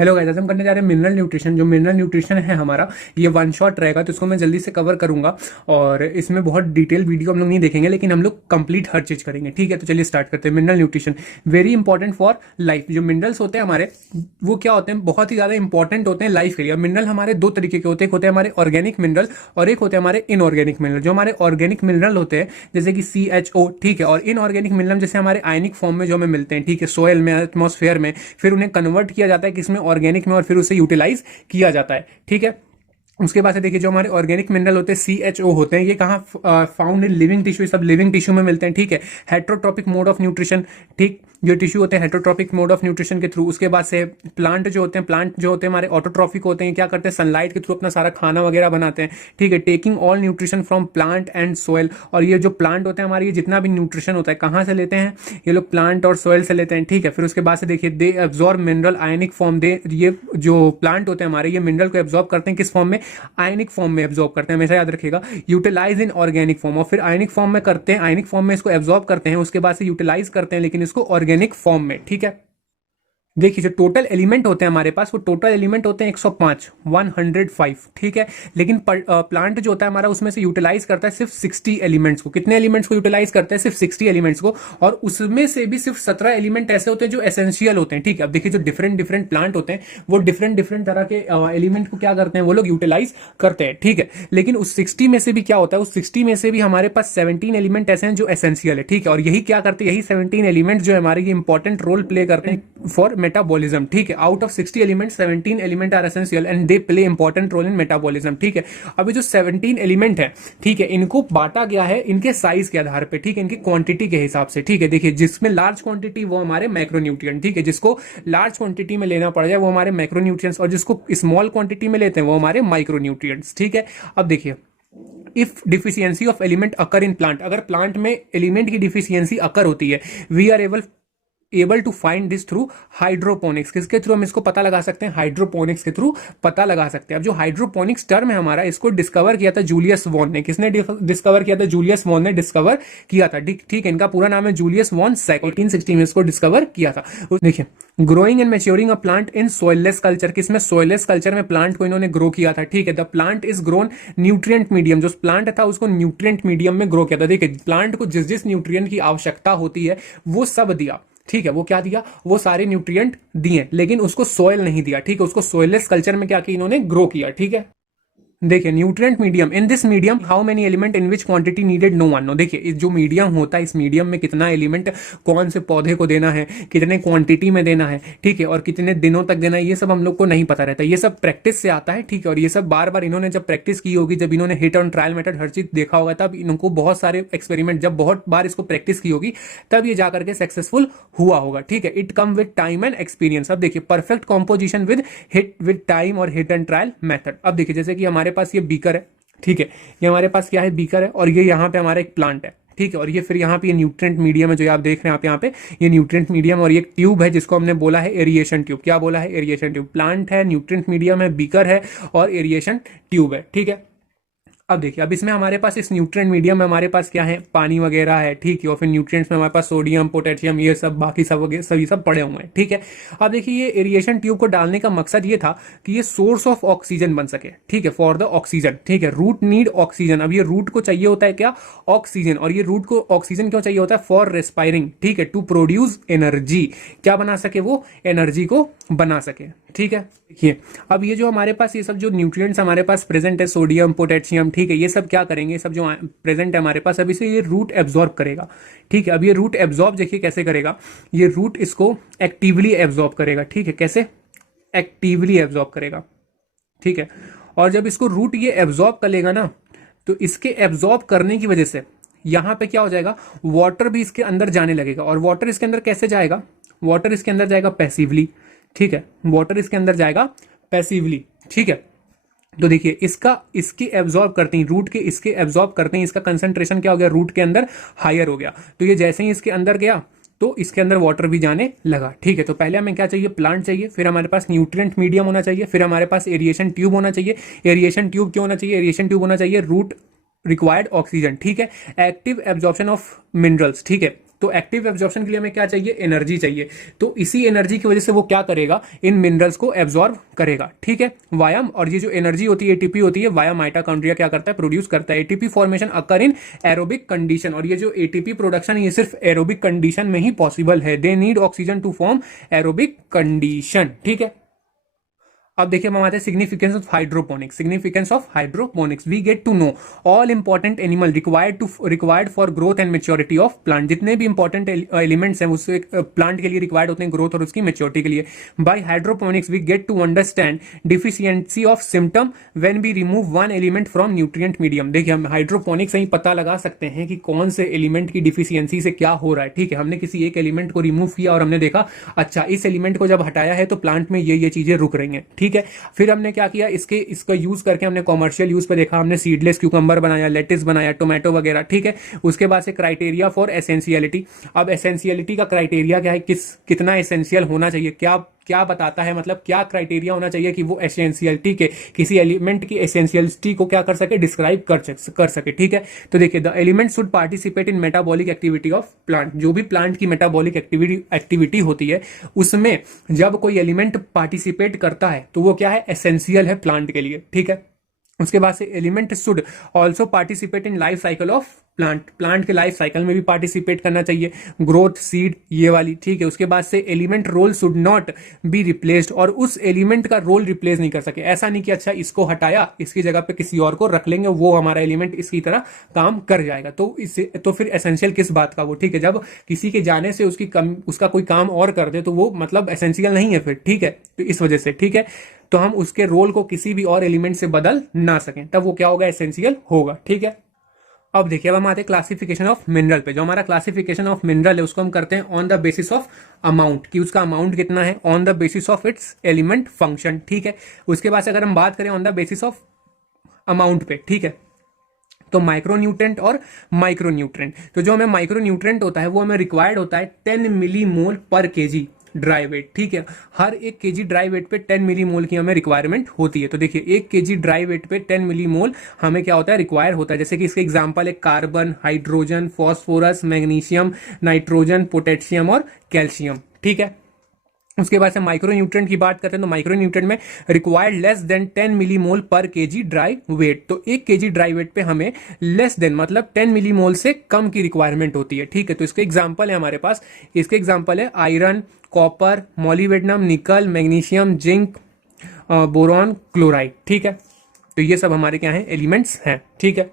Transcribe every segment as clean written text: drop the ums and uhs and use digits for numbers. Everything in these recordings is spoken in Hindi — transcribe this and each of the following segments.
हेलो गाइस, आज हम करने जा रहे हैं मिनरल न्यूट्रिशन। जो मिनरल न्यूट्रिशन है हमारा, ये वन शॉट रहेगा, तो इसको मैं जल्दी से कवर करूंगा और इसमें बहुत डिटेल वीडियो हम लोग नहीं देखेंगे, लेकिन हम लोग कंप्लीट हर चीज करेंगे। ठीक है, तो चलिए स्टार्ट करते हैं। Mineral nutrition very important for life. जो मिनरल्स होते हैं हमारे, वो क्या होते हैं, बहुत ही ज्यादा इंपॉर्टेंट होते हैं लाइफ के लिए। मिनरल हमारे दो तरीके के होते हैं, एक होते हैं हमारे ऑर्गेनिक मिनरल और एक होते हैं हमारे इनऑर्गेनिक मिनरल। जो हमारे ऑर्गेनिक मिनरल होते हैं जैसे कि CHO, ठीक है, और इनऑर्गेनिक मिनरल जैसे हमारे आयनिक फॉर्म में जो हमें मिलते हैं, ठीक है, सोयल में, एटमॉस्फेयर में, फिर उन्हें कन्वर्ट किया जाता है किसमें, ऑर्गेनिक में, और फिर उसे यूटिलाइज किया जाता है। ठीक है, उसके बाद से देखिए जो हमारे ऑर्गेनिक मिनरल होते हैं CHO होते हैं, ये कहाँ फाउंड इन लिविंग टिश्यू, सब लिविंग टिश्यू में मिलते हैं। ठीक है, हेट्रोट्रॉपिक मोड ऑफ न्यूट्रिशन, ठीक, जो टिश्यू होते हैं हेट्रोट्रॉपिक मोड ऑफ न्यूट्रिशन के थ्रू। उसके बाद से प्लांट जो होते हैं हमारे ऑटोट्रॉफिक होते हैं, क्या करते हैं, सनलाइट के थ्रू अपना सारा खाना वगैरह बनाते हैं। ठीक है, taking all nutrition from plant and soil. और ये जो प्लांट होते हैं हमारे, ये जितना भी न्यूट्रिशन होता है कहाँ से लेते हैं, ये लोग प्लांट और सोयल से लेते हैं। ठीक है, फिर उसके बाद से देखिए they absorb mineral ionic form. They, ये जो प्लांट होते हैं हमारे, ये मिनरल को एब्जॉर्ब करते हैं किस फॉर्म में, आयनिक फॉर्म में एब्जॉर्ब करते हैं, हमेशा याद रखिएगा। यूटिलाइज इन ऑर्गेनिक फॉर्म, और फिर आयनिक फॉर्म में करते हैं, आयनिक फॉर्म में इसको एब्जॉर्ब करते हैं, उसके बाद से यूटिलाइज करते हैं, लेकिन इसको ऑर्गेनिक फॉर्म में। ठीक है, देखिए जो टोटल एलिमेंट होते हैं हमारे पास, वो टोटल एलिमेंट होते हैं 105, 105। ठीक है, लेकिन प्लांट जो होता है हमारा, उसमें से यूटिलाइज करता है सिर्फ 60 एलिमेंट्स को। कितने एलिमेंट्स को यूटिलाइज करते हैं, सिर्फ 60 एलिमेंट्स को, और उसमें से भी सिर्फ 17 एलिमेंट ऐसे होते हैं जो एसेंशियल होते हैं। ठीक है, अब देखिए जो डिफरेंट डिफरेंट प्लांट होते हैं, वो डिफरेंट डिफरेंट तरह के एलिमेंट को क्या करते हैं, वो लोग यूटिलाइज करते हैं। ठीक है, लेकिन उस 60 में से भी क्या होता है, उस 60 में से भी हमारे पास 17 एलिमेंट ऐसे हैं जो एसेंशियल है। ठीक है, और यही क्या करते हैं, यही 17 एलिमेंट जो हमारे ये इंपॉर्टेंट रोल प्ले करते हैं फॉर मेटाबॉलिज्म। ठीक है, out of 60 element 17 element are essential and they play important role in metabolism. ठीक है, अभी जो 17 एलिमेंट है, ठीक है, इनको बांटा गया है इनके साइज के आधार पे, ठीक है, इनकी क्वांटिटी के हिसाब से। ठीक है, देखिए जिसमें लार्ज क्वांटिटी वो हमारे मैक्रोन्यूट्रिएंट, ठीक है, जिसको लार्ज क्वांटिटी में लेना पड़ जाए वो हमारे मैक्रोन्यूट्रिएंट्स, और जिसको स्मॉल क्वांटिटी में लेते हैं वो हमारे माइक्रोन्यूट्रिएंट्स। ठीक है, अब देखिए if deficiency of element occur in plant, अगर प्लांट में एलिमेंट की डिफिशियंसी अकर होती है, we are able to find this through hydroponics. किसके थ्रू हम इसको पता लगा सकते हैं, हाइड्रोपोनिक्स के थ्रू पता लगा सकते हैं। अब जो हाइड्रोपोनिक्स टर्म है हमारा, इसको डिस्कवर किया था जूलियस वॉन ने। किसने डिस्कवर किया था, जूलियस वॉन ने डिस्कवर किया था। ठीक है, इनका पूरा नाम है जूलियस वॉन सैक, 1860 में इसको डिस्कवर किया था। देखिए growing and maturing a plant in soilless culture, किसमें, सोइललेस कल्चर में प्लांट को इन्होंने ग्रो किया था। ठीक है, the plant is grown nutrient medium, जो प्लांट था उसको न्यूट्रिएंट मीडियम में ग्रो किया था। देखिए प्लांट को जिस जिस न्यूट्रिएंट की आवश्यकता होती है वो सब दिया। ठीक है, वो क्या दिया, वो सारे न्यूट्रिएंट दिए, लेकिन उसको सोयल नहीं दिया। ठीक है, उसको सोइललेस कल्चर में क्या किया, इन्होंने ग्रो किया। ठीक है, देखिए nutrient medium, in this medium how many element in which quantity needed no one know. देखिए जो मीडियम होता है, इस मीडियम में कितना एलिमेंट कौन से पौधे को देना है, कितने क्वांटिटी में देना है, ठीक है, और कितने दिनों तक देना है, ये सब हम लोग को नहीं पता रहता। ये सब प्रैक्टिस से आता है। ठीक है, और ये सब बार बार इन्होंने जब प्रैक्टिस की होगी, जब इन्होंने हिट ऑन ट्रायल मेथड हर चीज देखा होगा, तब इनको बहुत सारे एक्सपेरिमेंट, जब बहुत बार इसको प्रैक्टिस की होगी, तब ये जाकर के सक्सेसफुल हुआ होगा। ठीक है, it come with time and experience. अब देखिए परफेक्ट कॉम्पोजिशन विद टाइम और हिट एंड ट्रायल मेथड। अब देखिए जैसे कि हमारे पास ये बीकर है, ठीक है, ये हमारे पास क्या है, बीकर है, और ये यहाँ पे हमारा एक प्लांट है। ठीक है, और ये फिर यहाँ पे ये न्यूट्रिएंट मीडियम है जो आप देख रहे हैं आप यहाँ पे, ये न्यूट्रिएंट मीडियम, और ये एक ट्यूब है जिसको हमने बोला है एरिएशन ट्यूब। क्या बोला है, एरिएशन ट्यूब। प्लांट है, न्यूट्रिएंट मीडियम है, बीकर है, और एरिएशन ट्यूब है। ठीक है, अब देखिए अब इसमें हमारे पास, इस न्यूट्रिएंट मीडियम में हमारे पास क्या है, पानी वगैरह है। ठीक है, और फिर न्यूट्रिएंट्स में हमारे पास सोडियम, पोटेशियम, ये सब बाकी सब वगैरह सभी सब पड़े हुए हैं। ठीक है, अब देखिए ये एरिएशन ट्यूब को डालने का मकसद ये था कि ये सोर्स ऑफ ऑक्सीजन बन सके। ठीक है, फॉर द ऑक्सीजन। ठीक है, रूट नीड ऑक्सीजन। अब ये रूट को चाहिए होता है क्या, ऑक्सीजन, और ये रूट को ऑक्सीजन क्यों चाहिए होता है, फॉर रेस्पायरिंग। ठीक है, टू प्रोड्यूस एनर्जी, क्या बना सके, वो एनर्जी को बना सके। ठीक है, देखिए अब ये जो हमारे पास ये सब जो न्यूट्रिएंट्स हमारे पास प्रेजेंट है, सोडियम, पोटेशियम, ठीक है, ये सब क्या करेंगे, सब जो प्रेजेंट है हमारे पास, अब इसे ये रूट एब्जॉर्ब करेगा। ठीक है, अब ये रूट एब्जॉर्ब देखिए कैसे करेगा, ये रूट इसको एक्टिवली एब्जॉर्ब करेगा। ठीक है, कैसे, एक्टिवली एब्जॉर्ब करेगा। ठीक है, और जब इसको रूट ये एब्जॉर्ब कर लेगा ना, तो इसके एब्जॉर्ब करने की वजह से यहां पे क्या हो जाएगा, वाटर भी इसके अंदर जाने लगेगा। और वाटर इसके अंदर कैसे जाएगा, वाटर इसके अंदर जाएगा पैसिवली। ठीक है, वाटर इसके अंदर जाएगा पैसिवली। ठीक है, तो देखिए इसके एब्जॉर्ब करते हैं, रूट के इसके एब्जॉर्ब करते हैं, इसका कंसंट्रेशन क्या हो गया, रूट के अंदर हायर हो गया। तो ये जैसे ही इसके अंदर गया तो इसके अंदर वाटर भी जाने लगा। ठीक है, तो पहले हमें क्या चाहिए, प्लांट चाहिए, फिर हमारे पास न्यूट्रिएंट मीडियम होना चाहिए, फिर हमारे पास एरिएशन ट्यूब होना चाहिए। एरिएशन ट्यूब क्यों होना चाहिए, एरिएशन ट्यूब होना चाहिए, रूट रिक्वायर्ड ऑक्सीजन। ठीक है, एक्टिव एब्जॉर्प्शन ऑफ मिनरल्स। ठीक है, तो एक्टिव एब्जॉर्प्शन के लिए हमें क्या चाहिए, एनर्जी चाहिए। तो इसी एनर्जी की वजह से वो क्या करेगा, इन मिनरल्स को एब्जॉर्ब करेगा, ठीक है, वाया। और ये जो एनर्जी होती है एटीपी होती है, वाया माइटोकॉन्ड्रिया क्या करता है, प्रोड्यूस करता है। ATP formation occur in aerobic condition, और ये जो एटीपी प्रोडक्शन है ये सिर्फ एरोबिक कंडीशन में ही पॉसिबल है। They need oxygen to form aerobic condition, ठीक है। अब देखिए हम आते हैं significance of hydroponics. Significance of hydroponics, we get to know all important animal required for growth and maturity of plant. जितने भी इंपॉर्टेंट एलिमेंट्स हैं उससे प्लांट के लिए रिक्वायर्ड होते हैं ग्रोथ और उसकी मेच्योरिटी के लिए। By hydroponics we get to understand deficiency of symptom when we remove one element from nutrient medium. देखिए हम हाइड्रोपोनिक्स से ही पता लगा सकते हैं कि कौन से एलिमेंट की डिफिशियंसी से क्या हो रहा है, ठीक है। हमने किसी एक एलिमेंट को रिमूव किया और हमने देखा अच्छा इस एलिमेंट को जब हटाया है तो प्लांट में ये चीजें रुक रही हैं, ठीक है। फिर हमने क्या किया, इसका यूज करके हमने कॉमर्शियल यूज पे देखा, हमने सीडलेस क्यूकम्बर बनाया, लेटिस बनाया, टोमेटो वगैरह, ठीक है। उसके बाद से क्राइटेरिया फॉर एसेंशियलिटी। अब एसेंशियलिटी का क्राइटेरिया क्या है, कितना एसेंशियल होना चाहिए, क्या बताता है, मतलब क्या क्राइटेरिया होना चाहिए कि वो एसेंशियलिटी के किसी एलिमेंट की एसेंशियलिटी को क्या कर सके, डिस्क्राइब कर सके, ठीक है। तो देखिए the element should participate in metabolic activity of plant. जो भी प्लांट की मेटाबॉलिक एक्टिविटी होती है उसमें जब कोई एलिमेंट पार्टिसिपेट करता है तो वो क्या है, एसेंशियल है प्लांट के लिए, ठीक है। उसके बाद से element should also participate in life cycle of plant के लाइफ साइकिल में भी पार्टिसिपेट करना चाहिए, ग्रोथ, सीड, ये वाली, ठीक है। उसके बाद से element role should not be replaced, और उस एलिमेंट का रोल रिप्लेस नहीं कर सके। ऐसा नहीं कि अच्छा इसको हटाया इसकी जगह पे किसी और को रख लेंगे वो हमारा एलिमेंट इसकी तरह काम कर जाएगा, तो फिर एसेंशियल किस बात का वो, ठीक है। जब किसी के जाने से उसका कोई काम और कर दे तो वो मतलब एसेंशियल नहीं है फिर, ठीक है। तो इस वजह से, ठीक है, तो हम उसके रोल को किसी भी और एलिमेंट से बदल ना सकें, तब वो क्या होगा, एसेंशियल होगा, ठीक है। अब देखिए अब हम आते हैं क्लासिफिकेशन ऑफ मिनरल पे। जो हमारा क्लासिफिकेशन ऑफ मिनरल है उसको हम करते हैं on the basis of amount, कि उसका अमाउंट कितना है, on the basis of its element function, ठीक है। उसके बाद अगर हम बात करें on the basis of amount पे, ठीक है, तो माइक्रोन्यूट्रेंट और माइक्रोन्यूट्रेंट। तो जो हमें माइक्रोन्यूट्रेंट होता है वो हमें रिक्वायर्ड होता है 10 मिलीमोल पर केजी ड्राई वेट, ठीक है। हर 1 केजी ड्राई वेट पे 10 मिलीमोल की हमें रिक्वायरमेंट होती है। तो देखिए 1 केजी ड्राई वेट पे 10 मिलीमोल हमें क्या होता है, रिक्वायर होता है। जैसे कि इसके एग्जांपल है carbon, hydrogen, phosphorus, magnesium, nitrogen, potassium और कैल्शियम, ठीक है। उसके बाद से माइक्रोन्यूट्रेंट की बात करते हैं तो माइक्रोन्यूट्रेंट में रिक्वायर्ड लेस देन 10 मिलीमोल पर केजी ड्राई वेट। तो 1 केजी ड्राई वेट पे हमें लेस देन मतलब 10 मिलीमोल से कम की रिक्वायरमेंट होती है, ठीक है। तो इसके एग्जांपल है हमारे पास, इसके एग्जांपल है आयरन, कॉपर, मॉलिब्डेनम, निकल, मैग्नीशियम, जिंक, बोरॉन, क्लोराइड, ठीक है। तो ये सब हमारे क्या हैं, एलिमेंट्स हैं, ठीक है।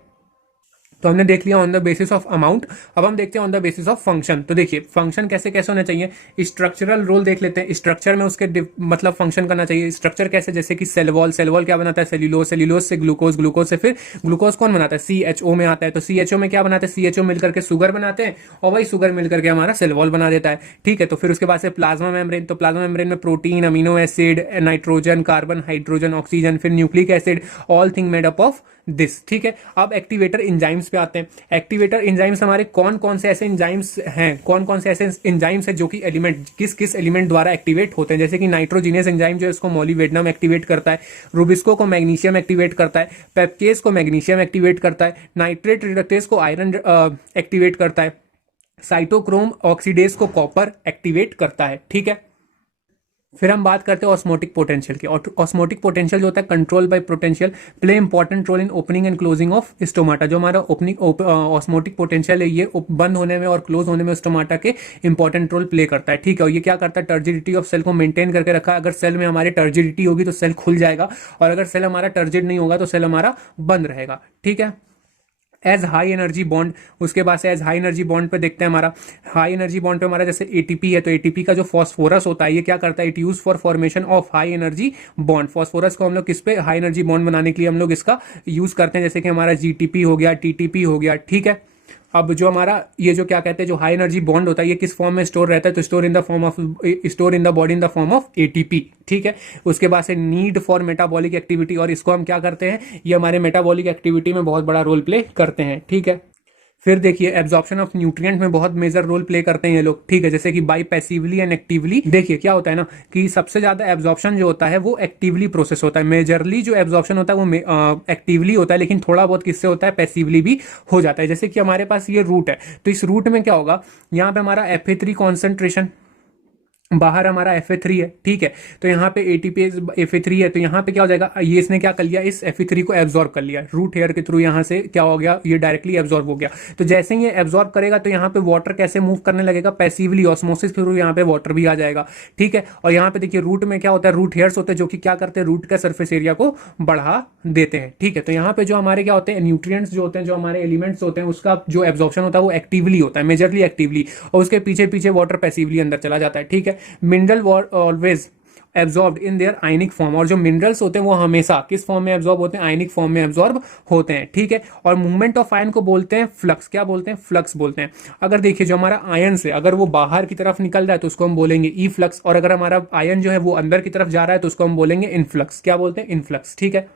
तो हमने देख लिया on the basis of amount. अब हम देखते हैं on the basis of function. तो देखिए फंक्शन कैसे कैसे होना चाहिए, स्ट्रक्चरल रोल देख लेते हैं। स्ट्रक्चर में उसके मतलब फंक्शन करना चाहिए। स्ट्रक्चर कैसे, जैसे कि सेल वॉल क्या बनाता है, सेल्यूलोज, सेल्यूलोज से ग्लूकोज, ग्लूकोज से फिर ग्लूकोज कौन बनाता है, CHO में आता है। तो CHO में क्या बनाते हैं, CHO मिलकर के शुगर बनाते हैं और वही शुगर मिलकर के हमारा सेल वॉल बना देता है, ठीक है। तो फिर उसके बाद से प्लाज्मा मेम्ब्रेन, तो प्लाज्मा मेम्ब्रेन में protein, amino acid, nitrogen, carbon, hydrogen, oxygen, फिर nucleic acid, all thing made up of this, ठीक है। अब एक्टिवेटर एंजाइम्स पे आते हैं। एक्टिवेटर एंजाइम्स हमारे कौन कौन से ऐसे एंजाइम्स हैं, कौन कौन से ऐसे एंजाइम्स हैं जो कि एलिमेंट किस किस एलिमेंट द्वारा एक्टिवेट होते हैं। जैसे कि नाइट्रोजिनियस एंजाइम जो है इसको मॉलिब्डेनम एक्टिवेट करता है, रुबिस्को को मैग्नीशियम एक्टिवेट करता है, पेप्केज को मैग्नीशियम एक्टिवेट करता है, नाइट्रेट रिडक्टेज को आयरन एक्टिवेट करता है, साइटोक्रोम ऑक्सीडेज को कॉपर एक्टिवेट करता है, ठीक है। फिर हम बात करते हैं ऑस्मोटिक पोटेंशियल की। ऑस्मोटिक पोटेंशियल जो होता है control by potential play important role in opening and closing of stomata. जो हमारा ओपनिंग ऑस्मोटिक पोटेंशियल है ये बंद होने में और क्लोज होने में स्टोमाटा के इंपॉर्टेंट रोल प्ले करता है, ठीक है। और ये क्या करता है, टर्जिडिटी ऑफ सेल को मेंटेन करके रखा है। अगर सेल में हमारे टर्जिडिटी होगी तो सेल खुल जाएगा, और अगर सेल हमारा टर्जिड नहीं होगा तो सेल हमारा बंद रहेगा, ठीक है। एज हाई एनर्जी बॉन्ड, उसके बाद से एज हाई एनर्जी बॉन्ड पे देखते हैं। हमारा हाई एनर्जी बॉन्ड पे हमारा जैसे एटीपी है, तो एटीपी का जो फॉस्फोरस होता है ये क्या करता है, it use for formation of high energy bond. Phosphorus को हम लोग किस पे, हाई एनर्जी बॉन्ड बनाने के लिए हम लोग इसका यूज करते हैं। जैसे कि हमारा जीटीपी हो गया, टीटीपी हो गया, ठीक है। अब जो हमारा ये जो क्या कहते हैं, जो हाई एनर्जी बॉन्ड होता है ये किस फॉर्म में स्टोर रहता है, तो store in the body in the form of ATP, ठीक है। उसके बाद से नीड फॉर मेटाबॉलिक एक्टिविटी, और इसको हम क्या करते हैं, ये हमारे मेटाबॉलिक एक्टिविटी में बहुत बड़ा रोल प्ले करते हैं, ठीक है। फिर देखिए एब्जॉर्प्शन ऑफ न्यूट्रिएंट में बहुत मेजर रोल प्ले करते हैं ये लोग, ठीक है, जैसे कि बाई पैसिवली एंड एक्टिवली। देखिए क्या होता है ना कि सबसे ज्यादा एब्जॉर्प्शन जो होता है वो एक्टिवली प्रोसेस होता है, मेजरली जो एब्जॉर्प्शन होता है वो एक्टिवली होता है, लेकिन थोड़ा बहुत किससे होता है, पैसिवली भी हो जाता है। जैसे कि हमारे पास ये रूट है, तो इस रूट में क्या होगा, यहाँ पे हमारा Fa3 कॉन्सेंट्रेशन, बाहर हमारा Fa3 है, ठीक है, तो यहाँ पे एटीपी Fa3 है, तो यहाँ पे क्या हो जाएगा, ये इसने क्या कर लिया, इस Fe3 को एब्जॉर्ब कर लिया रूट हेयर के थ्रू, यहाँ से क्या हो गया, ये डायरेक्टली एब्जॉर्ब हो गया। तो जैसे ही ये एब्जॉर्ब करेगा तो यहाँ पे वाटर कैसे मूव करने लगेगा, पैसिवली, ऑस्मोसिस के थ्रू यहाँ पे वाटर भी आ जाएगा, ठीक है। और यहाँ पे देखिए रूट में क्या होता है, रूट हेयर्स होते हैं जो कि क्या करते हैं, रूट का सर्फेस एरिया को बढ़ा देते हैं, ठीक है। तो यहाँ पे जो हमारे क्या होते हैं, न्यूट्रिएंट्स जो होते हैं, जो हमारे एलिमेंट्स होते हैं, उसका जो एब्जॉर्प्शन होता है वो एक्टिवली होता है, मेजरली एक्टिवली, और उसके पीछे पीछे वाटर पैसिवली अंदर चला जाता है, ठीक है। Mineral always absorb in their ionic form, और जो मिनरल्स होते हैं वो हमेशा किस फॉर्म में एब्जॉर्ब होते हैं, आयनिक फॉर्म में एब्जॉर्ब होते हैं, ठीक है। और मूवमेंट ऑफ आयन को बोलते हैं फ्लक्स, क्या बोलते हैं, फ्लक्स बोलते हैं। अगर देखिए जो हमारा आयन से अगर वो बाहर की तरफ निकल रहा है तो उसको हम बोलेंगे ई फ्लक्स, और अगर हमारा आयन जो है वो अंदर की तरफ जा रहा है तो उसको हम बोलेंगे इनफ्लक्स, क्या बोलते हैं, इनफ्लक्स, ठीक है।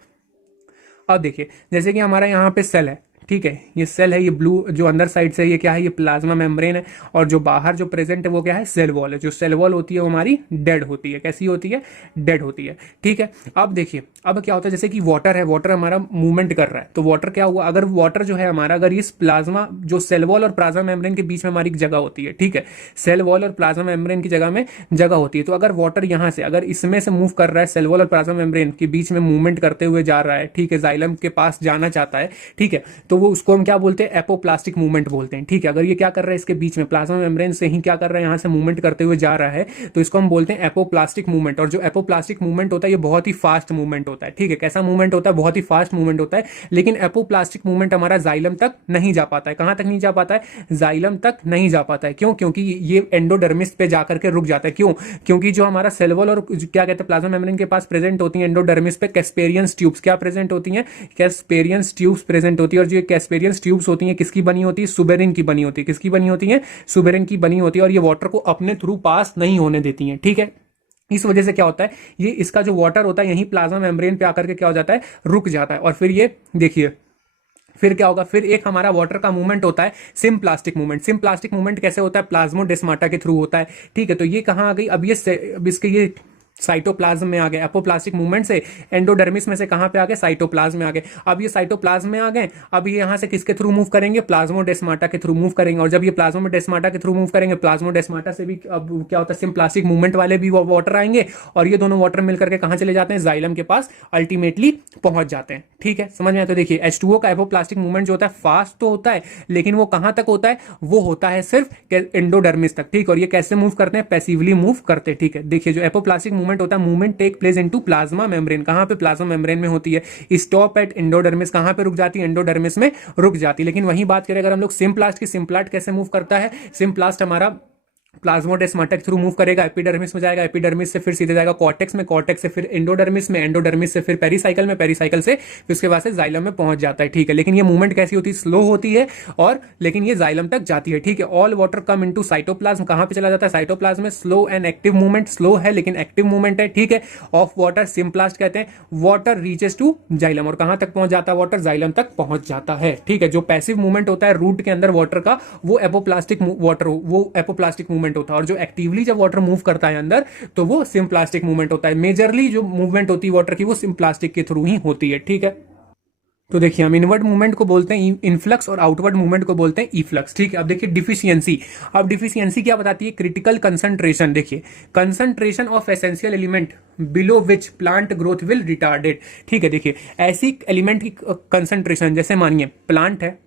अब देखिए जैसे कि हमारा यहाँ पे सेल है, ठीक है, ये सेल है, ये ब्लू जो अंदर साइड से ये क्या है, ये प्लाज्मा मेम्ब्रेन है, और जो बाहर जो प्रेजेंट है वो क्या है, सेल वॉल है। जो सेल वॉल होती है वो हमारी डेड होती है, कैसी होती है, डेड होती है, ठीक है। अब देखिए अब क्या होता है, जैसे कि वाटर है, वाटर हमारा मूवमेंट कर रहा है, तो वाटर क्या हुआ, अगर वाटर जो है हमारा, अगर इस प्लाज्मा जो सेल वॉल और प्लाज्मा मेम्ब्रेन के बीच में हमारी जगह होती है, ठीक है, सेल वॉल और प्लाज्मा मेम्ब्रेन की जगह में जगह होती है, तो अगर वाटर यहाँ से अगर इसमें से मूव कर रहा है, सेल वॉल और प्लाज्मा मेम्ब्रेन के बीच में मूवमेंट करते हुए जा रहा है, ठीक है, जाइलम के पास जाना चाहता है, ठीक है, तो वो उसको हम क्या बोलते हैं, एपोप्लास्टिक मूवमेंट बोलते हैं, ठीक है। अगर ये क्या कर रहा है, इसके बीच में प्लाज्मा मेम्ब्रेन से ही क्या कर रहा है, यहां से मूवमेंट करते हुए जा रहा है, तो इसको हम बोलते हैं एपोप्लास्टिक मूवमेंट। और जो एपोप्लास्टिक मूवमेंट होता है ये बहुत ही फास्ट मूवमेंट होता है, ठीक है। कैसा मूवमेंट होता है, बहुत ही फास्ट मूवमेंट होता है, लेकिन एपोप्लास्टिक मूवमेंट हमारा जाइलम तक नहीं जा पाता है। कहां तक नहीं जा पाता है, जाइलम तक नहीं जा पाता है। क्यों, क्योंकि ये एंडोडर्मिस पे जाकर के रुक जाता है। क्यों, क्योंकि जो हमारा सेल वॉल और क्या कहते हैं प्लाज्मा मेम्ब्रेन के पास प्रेजेंट होती है एंडोडर्मिस पे कैस्पेरियंस ट्यूब्स, क्या प्रेजेंट होती है, कैस्पेरियंस ट्यूब्स प्रेजेंट होती है। और जो कैस्पेरियंस ट्यूब्स होती है किसकी बनी होती है, सुबेरिन की बनी होती है। किसकी बनी होती है, सुबेरिन की बनी होती है, और ये वाटर को अपने थ्रू पास नहीं होने देती है, ठीक है। इस वजह से क्या होता है, ये इसका जो वाटर होता है यही प्लाज्मा मेम्ब्रेन पे आकर के क्या हो जाता है, रुक जाता है। और फिर ये देखिए फिर क्या होगा, फिर एक हमारा वाटर का मूवमेंट होता है सिम्प्लास्टिक मूवमेंट। सिम्प्लास्टिक मूवमेंट कैसे होता है, प्लाज्मोडेस्माटा के थ्रू होता है, ठीक है। तो ये कहां आ गई, अब इसके ये साइटोप्लाज्म में आ गए, एपोप्लास्टिक मूवमेंट से एंडोडर्मिस में से कहां पे आ गए, साइटोप्लाज्म में आ गए। अब ये साइटोप्लाज्म में आ गए, अब ये यहां से किसके थ्रू मूव करेंगे, प्लाज्मोडेस्माटा के थ्रू मूव करेंगे। और जब ये प्लाज्मोडेस्माटा के थ्रू मूव करेंगे, प्लाज्मोडेस्माटा से भी अब क्या होता है, सिम्प्लास्टिक मूवमेंट वाले भी वाटर आएंगे, और ये दोनों वाटर मिलकर के कहां चले जाते हैं, जाइलम के पास अल्टीमेटली पहुंच जाते हैं, ठीक है, समझ में आया। तो देखिए H2O का एपोप्लास्टिक मूवमेंट जो होता है फास्ट तो होता है, लेकिन वो कहां तक होता है, वो होता है सिर्फ एंडोडर्मिस तक, ठीक। और ये कैसे मूव करते हैं, पैसिवली मूव करते हैं, ठीक है। देखिए जो एपोप्लास्टिक मूवमेंट होता है, movement take place into plasma membrane, कहां पे, प्लाज्मा मेम्ब्रेन में होती है। स्टॉप एट एंडोडर्मिस, कहां पे रुक जाती है, एंडोडर्मिस में रुक जाती है। लेकिन वही बात करें अगर हम लोग सिम्प्लास्ट की, सिम्प्लास्ट कैसे मूव करता है, सिम्प्लास्ट हमारा प्लाज्मोडेस्माटा के थ्रू मूव करेगा, एपिडर्मिस में जाएगा, एपिडर्मिस से फिर सीधे जाएगा कॉर्टेक्स में, कॉर्टेक्स से फिर एंडोडर्मिस में, एंडोडर्मिस से फिर पेरिसाइकल में, पेरिसाइकल से फिर उसके बाद से जाइलम में पहुंच जाता है, ठीक है। लेकिन ये मूवमेंट कैसी होती है, स्लो होती है, और लेकिन ये जाइलम तक जाती है, ठीक है। All water come into cytoplasm, कहां पे चला जाता है, साइटोप्लाज्म में। Slow and active movement, slow है लेकिन एक्टिव मूवमेंट है, ठीक है। ऑफ वाटर सिम्प्लास्ट कहते हैं। वाटर रीचेस टू जाइलम, और कहां तक पहुंच जाता है वाटर, जाइलम तक पहुंच जाता है, ठीक है। जो पैसिव मूवमेंट होता है रूट के अंदर वाटर का, वो एपोप्लास्टिक वाटर, वो एपोप्लास्टिक मूवमेंट होता है। और जो एक्टिवली जब वाटर मूव करता है अंदर, तो वो सिम्प्लास्टिक मूवमेंट होता है। मेजरली जो मूवमेंट होती है वाटर की वो सिम्प्लास्टिक के थ्रू ही होती है, ठीक है। तो देखिए हम इनवर्ड मूवमेंट को बोलते हैं इनफ्लक्स, और आउटवर्ड मूवमेंट को बोलते हैं ईफ्लक्स, ठीक है। अब देखिए डिफिशियंसी, अब डिफिशियंसी क्या बताती है, क्रिटिकल कंसंट्रेशन। देखिए concentration of essential element below which plant growth will retarded, ठीक है। देखिए ऐसी एलिमेंट की कंसंट्रेशन, जैसे मानिए प्लांट है,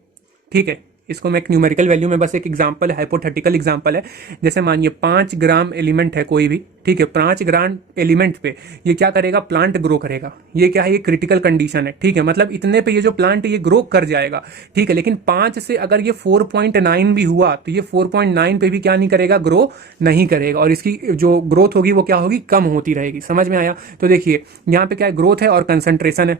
ठीक है, इसको मैं एक न्यूमेरिकल वैल्यू में बस एक एग्जांपल है, हाइपोथेटिकल एग्जांपल है। जैसे मानिए 5 ग्राम एलिमेंट है कोई भी, ठीक है, 5 ग्राम एलिमेंट पे ये क्या करेगा, प्लांट ग्रो करेगा। ये क्या है, ये क्रिटिकल कंडीशन है, ठीक है। मतलब इतने पे ये जो प्लांट ये ग्रो कर जाएगा, ठीक है। लेकिन 5 से अगर ये 4.9 भी हुआ तो ये 4.9 पे भी क्या नहीं करेगा, ग्रो नहीं करेगा, और इसकी जो ग्रोथ होगी वो क्या होगी, कम होती रहेगी। समझ में आया। तो देखिए यहाँ पे क्या है, ग्रोथ है और कंसंट्रेशन है,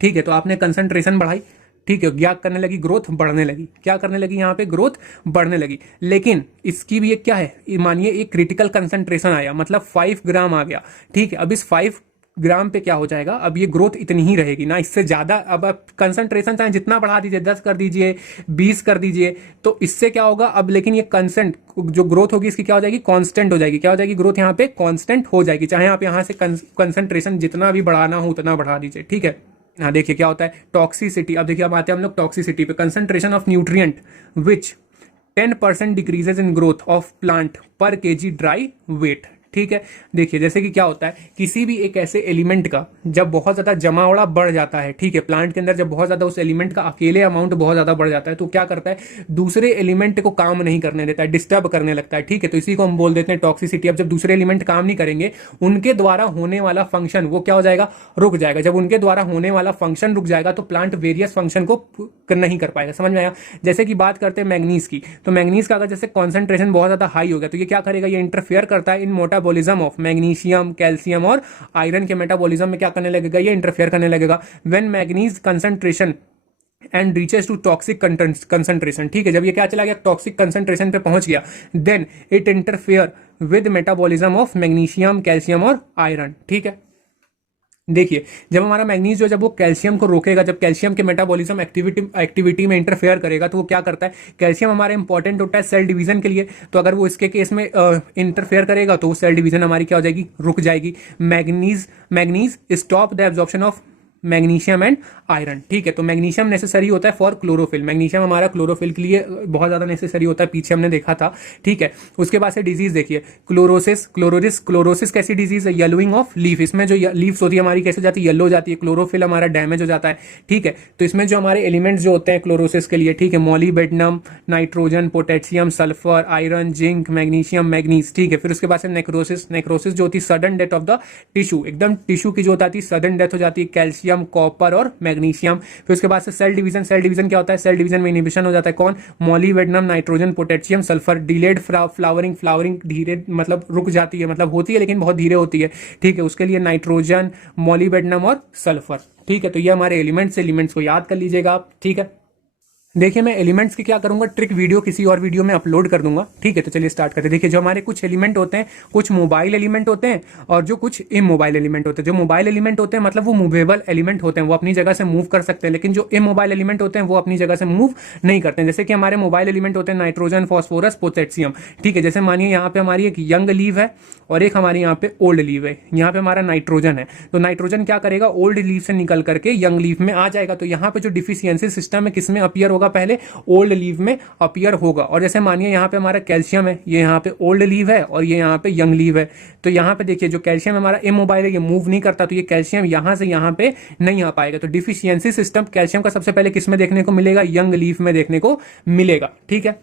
ठीक है। तो आपने कंसंट्रेशन बढ़ाई, ठीक है, क्या करने लगी, ग्रोथ बढ़ने लगी। क्या करने लगी, यहाँ पे ग्रोथ बढ़ने लगी। लेकिन इसकी भी एक क्या है, मानिए एक क्रिटिकल कंसंट्रेशन आया, मतलब 5 ग्राम आ गया, ठीक है। अब इस 5 ग्राम पे क्या हो जाएगा, अब ये ग्रोथ इतनी ही रहेगी ना, इससे ज्यादा। अब आप कंसंट्रेशन चाहे जितना बढ़ा दीजिए, 10 कर दीजिए, 20 कर दीजिए, तो इससे क्या होगा अब, लेकिन ये कंसेंट जो ग्रोथ होगी इसकी क्या हो जाएगी, कांस्टेंट हो जाएगी। क्या हो जाएगी, ग्रोथ यहाँ पे कांस्टेंट हो जाएगी, चाहे आप यहाँ से कंसंट्रेशन जितना भी बढ़ाना हो उतना बढ़ा दीजिए, ठीक है। हाँ देखिए क्या होता है टॉक्सिसिटी। अब देखिए, अब आते हैं हम लोग टॉक्सिसिटी पे। Concentration of nutrient which 10% decreases in growth of plant पर केजी ड्राई वेट, ठीक है। देखिए जैसे कि क्या होता है, किसी भी एक ऐसे एलिमेंट का जब बहुत ज्यादा जमावड़ा बढ़ जाता है, ठीक है, प्लांट के अंदर जब बहुत ज्यादा उस एलिमेंट का अकेले अमाउंट बहुत ज्यादा बढ़ जाता है, तो क्या करता है, दूसरे एलिमेंट को काम नहीं करने देता है, डिस्टर्ब करने लगता है, ठीक है। तो इसी को हम बोल देते हैं टॉक्सिसिटी। अब जब दूसरे एलिमेंट काम नहीं करेंगे, उनके द्वारा होने वाला फंक्शन वो क्या हो जाएगा, रुक जाएगा। जब उनके द्वारा होने वाला फंक्शन रुक जाएगा तो प्लांट वेरियस फंक्शन को नहीं कर पाएगा। समझ में आया। जैसे कि बात करते हैं मैग्नीज की, तो मैग्नीज का अगर जैसे कॉन्सेंट्रेशन बहुत ज्यादा हाई हो गया तो ये क्या करेगा, ये इंटरफेयर करता है in metabolism of magnesium, calcium और आयरन के मेटाबॉलिज्म में क्या करने लगेगा, ये इंटरफेयर करने लगेगा। When manganese concentration and reaches to toxic concentration, ठीक है, जब ये क्या चला गया, टॉक्सिक कंसंट्रेशन पे पहुंच गया, then it interfere with metabolism of magnesium, calcium और आयरन, ठीक है। देखिए जब हमारा मैग्नीज जो जब वो कैल्शियम को रोकेगा, जब कैल्शियम के मेटाबॉलिज्म एक्टिविटी में इंटरफेयर करेगा, तो वो क्या करता है, कैल्शियम हमारा इंपॉर्टेंट होता है सेल डिवीजन के लिए, तो अगर वो इसके केस में इंटरफेयर करेगा तो वो सेल डिवीजन हमारी क्या हो जाएगी, रुक जाएगी। Manganese stop the absorption of magnesium and iron, ठीक है। तो मैग्नीशियम नेसेसरी होता है फॉर क्लोरोफिल, मैग्नीशियम हमारा क्लोरोफिल के लिए बहुत ज्यादा नेसेसरी होता है, पीछे हमने देखा था, ठीक है। उसके बाद से डिजीज देखिए, क्लोरोसिस कैसी डिजीज है, येलोइंग ऑफ लीफ, इसमें जो लीव्स होती है हमारी कैसे जाती है, येलो जाती है, क्लोरोफिल हमारा डैमेज हो जाता है, ठीक है। तो इसमें जो हमारे एलिमेंट्स जो होते हैं क्लोरोसिस के लिए, ठीक है, molybdenum, nitrogen, potassium, sulphur, iron, zinc, magnesium, manganese, ठीक है। फिर उसके बाद से नेक्रोसिस जो होती है sudden death of the tissue, एकदम टिश्यू की जो होती है सडन डेथ हो जाती है, कैल्शियम, कॉपर और मैग्नीशियम। फिर उसके बाद से सेल डिवीजन क्या होता है, सेल डिवीजन में इनहिबिशन हो जाता है, कौन, molybdenum, nitrogen, potassium, sulphur. Delayed flowering धीरे, मतलब रुक जाती है, मतलब होती है लेकिन बहुत धीरे होती है, ठीक है, उसके लिए नाइट्रोजन, मॉलिबेडनम और सल्फर, ठीक है। तो ये हमारे एलिमेंट्स को याद कर लीजिएगा आप, ठीक है। देखिए मैं एलिमेंट्स की क्या करूंगा, ट्रिक वीडियो किसी और वीडियो में अपलोड कर दूंगा, ठीक है। तो चलिए स्टार्ट करते हैं। देखिए जो हमारे कुछ एलिमेंट होते हैं, कुछ मोबाइल एलिमेंट होते हैं और जो कुछ इमोबाइल एलिमेंट होते हैं। जो मोबाइल एलिमेंट होते हैं मतलब वो मूवेबल एलिमेंट होते हैं, वो अपनी जगह से मूव कर सकते हैं, लेकिन जो इमोबाइल एलिमेंट होते हैं वो अपनी जगह से मूव नहीं करते हैं। जैसे कि हमारे मोबाइल एलिमेंट होते हैं नाइट्रोजन, फॉस्फोरस, पोटेशियम, ठीक है। जैसे मानिए यहाँ पे हमारी एक यंग लीव है और एक हमारे यहाँ पे ओल्ड लीव है, यहाँ पे हमारा नाइट्रोजन है, तो नाइट्रोजन क्या करेगा, ओल्ड लीव से निकल करके यंग लीव में आ जाएगा। तो यहाँ पे जो डिफिशियंसी सिस्टम है किसमें अपीयर होगा, पहले ओल्ड लीव में अपीयर होगा। और जैसे मानिए यहाँ पे हमारा कैल्शियम है, ये यहाँ पे ओल्ड लीव है और ये यहाँ पे यंग लीव है, तो यहाँ पे देखिए जो कैल्शियम हमारा इमोबाइल है, ये मूव नहीं करता, तो ये कैल्शियम यहाँ से यहाँ पे नहीं आ पाएगा। तो डिफिशियंसी सिस्टम कैल्शियम का सबसे पहले किसमें देखने को मिलेगा, यंग लीफ में देखने को मिलेगा, ठीक है।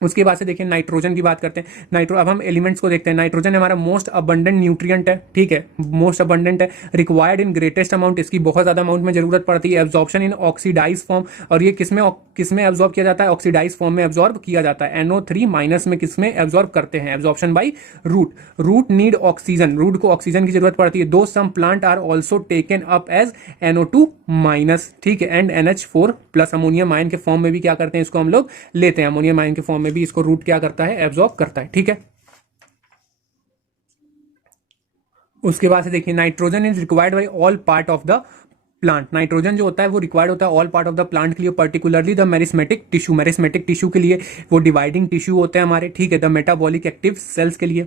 उसके बाद से देखिए नाइट्रोजन की बात करते हैं। अब हम एलिमेंट्स को देखते हैं। नाइट्रोजन हमारा मोस्ट अबंडेंट न्यूट्रिएंट है, ठीक है, मोस्ट अबंडेंट है, रिक्वायर्ड इन ग्रेटेस्ट अमाउंट, इसकी बहुत ज्यादा अमाउंट में जरूरत पड़ती है। एब्जॉर्प्शन इन ऑक्सीडाइज फॉर्म, और ये किसमें एब्जॉर्ब किया जाता है, ऑक्सीडाइज फॉर्म में एब्जॉर्ब किया जाता है। NO3- में किसमें एब्जॉर्ब करते हैं, absorption by root need oxygen, root को ऑक्सीजन की जरूरत पड़ती है। Though some plant are also taken up as NO2-, ठीक है, एंड NH4+, अमोनियम आयन के फॉर्म में भी क्या करते हैं, इसको हम लोग लेते हैं, अमोनियम आयन के फॉर्म में भी इसको रूट क्या करता है, एब्जॉर्ब करता है, ठीक है। उसके बाद से देखिए nitrogen is required by all part of the plant, nitrogen जो होता है वो रिक्वायर्ड होता है all part of the plant के लिए, पर्टिकुलरली द मेरिस्मेटिक टिश्यू के लिए, वो डिवाइडिंग टिश्यू होते हैं हमारे, ठीक है, द मेटाबॉलिक एक्टिव सेल्स के लिए।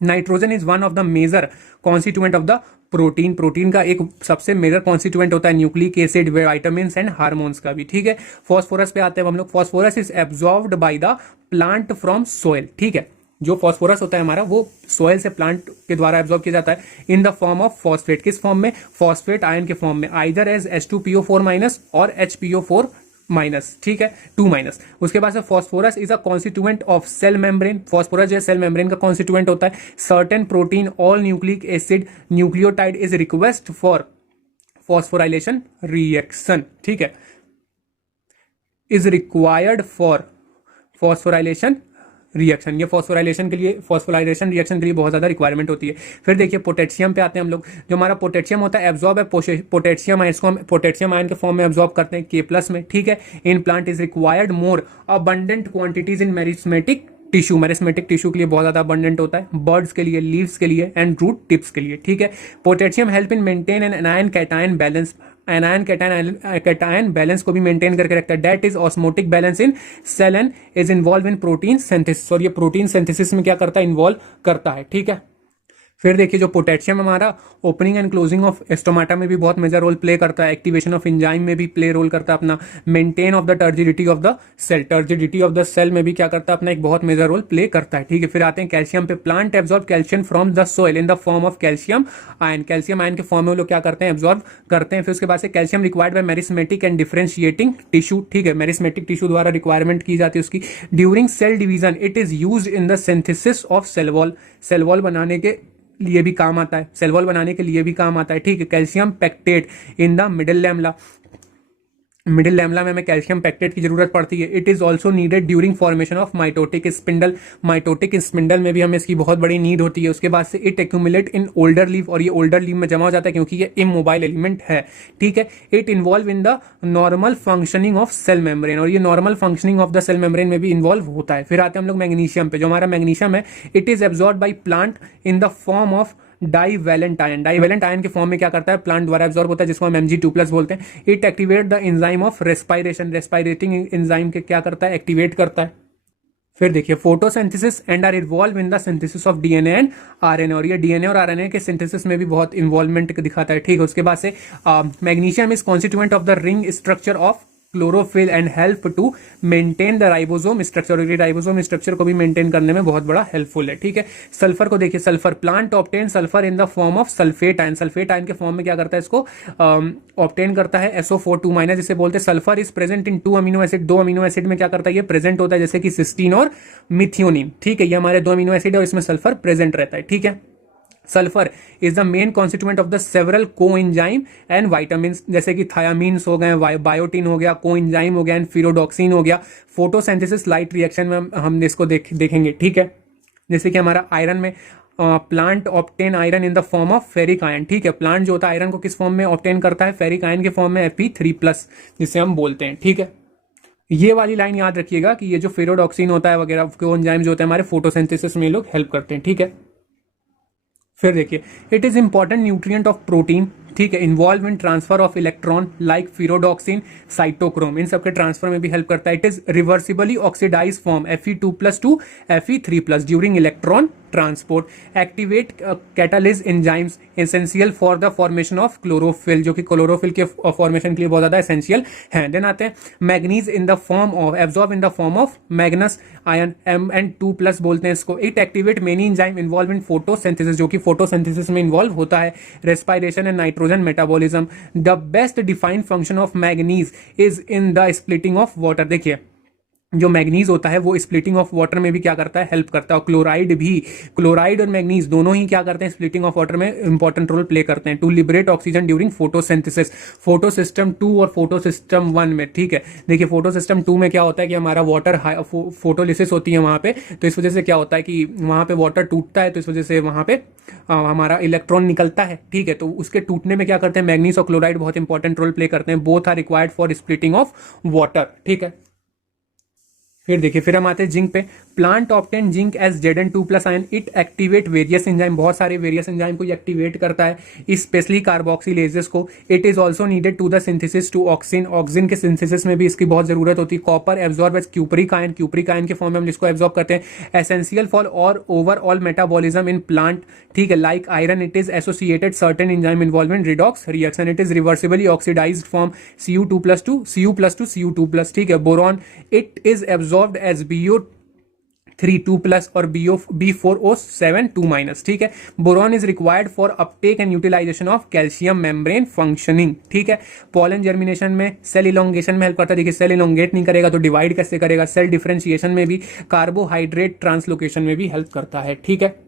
Nitrogen is one of the major constituent of the protein का एक सबसे मेजर कॉन्स्टिट्यूएंट होता है nucleic acid, vitamin and hormones का भी, ठीक है। फॉस्फोरस पे आते हैं हम लोग। Phosphorus is absorbed by the plant from soil, ठीक है, जो फॉस्फोरस होता है हमारा वो सोइल से प्लांट के द्वारा एब्जॉर्ब किया जाता है in the form of phosphate, किस फॉर्म में, फॉस्फेट आयन के फॉर्म में, आइदर एज H2PO4- और HPO4-, ठीक है, 2-। उसके बाद से phosphorus is a constituent of cell membrane, phosphorus जो है सेल मेम्ब्रेन का कॉन्स्टिट्यूएंट होता है। Certain protein all nucleic acid nucleotide is request for phosphorylation reaction, ठीक है, is required for phosphorylation reaction, ये फॉस्फोराइलेशन रिएक्शन के लिए बहुत ज्यादा रिक्वायरमेंट होती है। फिर देखिए पोटेशियम पे आते हैं हम लोग। जो हमारा पोटेशियम होता है एब्जॉर्ब है, पोटेशियम आयन, इसको हम पोटेशियम आयन के फॉर्म में एब्जॉर्ब करते हैं K+ में, ठीक है। In plant is required more abundant quantities in meristematic tissue, meristematic tissue के लिए बहुत ज़्यादा अबंडेंट होता है, बर्ड्स के लिए, लीव्स के लिए एंड रूट टिप्स के लिए, ठीक है। Potassium help in maintain an anion cation balance, anion cation balance को भी मेंटेन करके रखता है। That is osmotic balance in cell and is involve in protein synthesis, और ये प्रोटीन सिंथेसिस में क्या करता है, इन्वॉल्व करता है, ठीक है। फिर देखिए जो पोटेशियम हमारा opening and closing of stomata में भी बहुत मेजर रोल प्ले करता है, एक्टिवेशन ऑफ एंजाइम में भी प्ले रोल करता है अपना, maintain of the turgidity of the cell, turgidity of the cell में भी क्या करता है अपना एक बहुत मेजर रोल प्ले करता है, ठीक है। फिर आते हैं कैल्शियम पे, plant absorb calcium from the soil in the form of calcium ion, calcium ion के फॉर्म में वो लोग क्या करते हैं, एब्जॉर्ब करते हैं। फिर उसके बाद से calcium required by meristematic and differentiating tissue, ठीक है, मेरिस्मेटिक टिश्यू द्वारा रिक्वायरमेंट की जाती है उसकी। During cell division it is used in the synthesis of cell wall, cell wall बनाने के लिए भी काम आता है, सेल वॉल बनाने के लिए भी काम आता है, ठीक है। Calcium pectate in the middle lamella, middle lamella में हमें कैल्शियम पेक्टेट की जरूरत पड़ती है। It is also needed during formation of mitotic spindle, mitotic spindle में भी हमें इसकी बहुत बड़ी नीड होती है। उसके बाद से it accumulate in older leave, और ये ओल्डर लीव में जमा हो जाता है क्योंकि ये इमोबाइल एलिमेंट है, ठीक है। It involve in the normal functioning of cell membrane, और ये normal functioning of the cell membrane में भी इन्वॉल्व होता है। फिर आते हैं हम लोग मैग्नीशियम पे, जो हमारा मैग्नीशियम है it is absorb by plant in the form of divalent ion, divalent ion के फॉर्म में क्या करता है, प्लांट द्वारा एब्जॉर्ब होता है, जिसको हम Mg2+ बोलते हैं। It activate the enzyme of respiration, respirating enzyme के क्या करता है, एक्टिवेट करता है। फिर देखिए photosynthesis and are involve in the synthesis of DNA and RNA, और ये डीएनए और आरएनए के सिंथेसिस में भी बहुत इन्वॉल्वमेंट दिखाता है, ठीक है। उसके बाद से magnesium is constituent of the ring structure of chlorophyll and help to maintain the ribosome structure, और राइबोसोम स्ट्रक्चर को भी मेंटेन करने में बहुत बड़ा हेल्पफुल है, ठीक है। सल्फर को देखिए, sulphur plant obtain sulphur in the form of sulphate ion, sulphate ion के फॉर्म में क्या करता है, इसको ऑब्टेन करता है SO4 जिसे बोलते हैं। Sulphur is present in 2 amino acid, 2 amino acid में क्या करता है, ये प्रेजेंट होता है, जैसे कि सिस्टीन और मिथियोनिन, ठीक है। ये हमारे 2 अमीनो एसिड है और इसमें सल्फर प्रेजेंट रहता है, ठीक है। Sulphur is the main constituent of the several coenzyme and vitamin, जैसे कि थायामीन्स हो गए, बायोटिन हो गया, कोएंजाइम हो गया एंड फिरोडॉक्सिन हो गया। फोटोसिंथेसिस लाइट रिएक्शन में हम इसको देखेंगे, ठीक है। जैसे कि हमारा आयरन में plant obtain iron in the form of ferric ion, ठीक है। प्लांट जो होता है आयरन को किस फॉर्म में ऑब्टेन करता है, फेरिक आयन के फॉर्म में Fe3+, जिसे हम बोलते हैं, ठीक है। ये वाली लाइन याद रखिएगा कि ये जो फेरोडॉक्सिन होता है वगैरह कोएंजाइम जो होते हैं हमारे फोटोसिंथेसिस में लोग हेल्प करते हैं, ठीक है। फिर देखिए it is important nutrient of protein, ठीक है, involve in transfer of electron like ferredoxin, cytochrome, इन सबके ट्रांसफर में भी हेल्प करता है। It is reversibly oxidize form Fe2+ to Fe3+ during electron transport. Activate catalase enzymes essential for the formation of chlorophyll, जो कि क्लोरोफिल के फॉर्मेशन के लिए बहुत ज्यादा एसेंशियल है। देन आते हैं manganese in the form of absorb in the form of Magnus ion, Mn2+ बोलते हैं इसको। It activate many enzyme involve in photosynthesis, जो कि फोटोसिंथेसिस में इन्वॉल्व होता है, respiration and nitrogen metabolism. The best defined function of manganese is in the splitting of water, देखिए जो मैग्नीज होता है वो स्प्लिटिंग ऑफ वाटर में भी क्या करता है, हेल्प करता है। और क्लोराइड भी, क्लोराइड और मैग्नीज दोनों ही क्या करते हैं, स्प्लिटिंग ऑफ वाटर में इंपॉर्टेंट रोल प्ले करते हैं। To liberate oxygen during photosynthesis, photosystem 2 और फोटोसिस्टम 1 में, ठीक है। देखिए फोटोसिस्टम 2 में क्या होता है कि हमारा वाटर फोटोलिसिस होती है वहां पे, तो इस वजह से क्या होता है कि वहां पे वाटर टूटता है, तो इस वजह से वहां पे हमारा इलेक्ट्रॉन निकलता है, ठीक है। तो उसके टूटने में क्या करते हैं, मैग्नीज और क्लोराइड बहुत इंपॉर्टेंट रोल प्ले करते हैं। Both are required for splitting of water, ठीक है। फिर देखिए फिर हम आते हैं जिंक पे, plant obtain zinc as Zn2+ ion, it activate various enzyme, बहुत सारे वेरियस एंजाइम को एक्टिवेट करता है, स्पेशली कार्बोक्सिलेजेस को। It is also needed to the synthesis to auxin, oxygen के सिंथेसिस में भी इसकी बहुत जरूरत होती है। Copper absorb as cupric ion, cupric ion के फॉर्म में हम इसको एब्जॉर्ब करते हैं। एसेंशियल फॉर और ओवरऑल मेटाबॉलिज्म इन प्लांट, ठीक है। Like iron it is associated certain enzyme involve in redox reaction, it is reversibly oxidized form Cu++ to Cu2+, ठीक है। Boron it is absorbed as Bo3 और B4O7 ठीक है। Boron is required for uptake and utilization of calcium membrane functioning, ठीक है। पॉलन जर्मिनेशन में, सेल इलोंगेशन में हेल्प करता है, देखिए सेल इलोंगेट नहीं करेगा तो डिवाइड कैसे करेगा। सेल डिफरेंशिएशन में भी, कार्बोहाइड्रेट ट्रांसलोकेशन में भी हेल्प करता है, ठीक है।